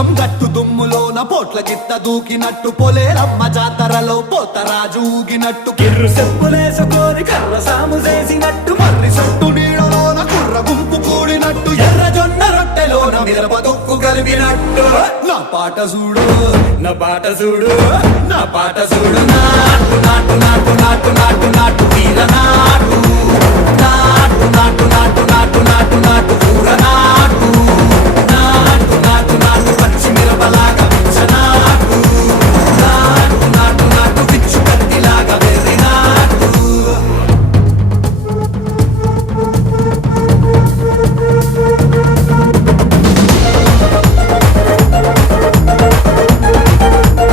పోచం గట్టు దుమ్ములోన పోట్ల గిత్త దూకినట్టు పొలేరమ్మ జాతరలో పోతరాజు ఊగినట్టు కిర్రు చెప్పులేసుకొని కర్ర సాము చేసినట్టు మర్రి సొట్టు నీడలోన కుర్ర గుంపు కూడినట్టు ఎర్ర జొన్న రొట్టెలోన మిరప దొక్కు కలిపినట్టు నా పాట చూడు నా పాట చూడు నా పాట చూడు నాటు నాటు నాటు నాటు నాటు నాటు వీర నాటు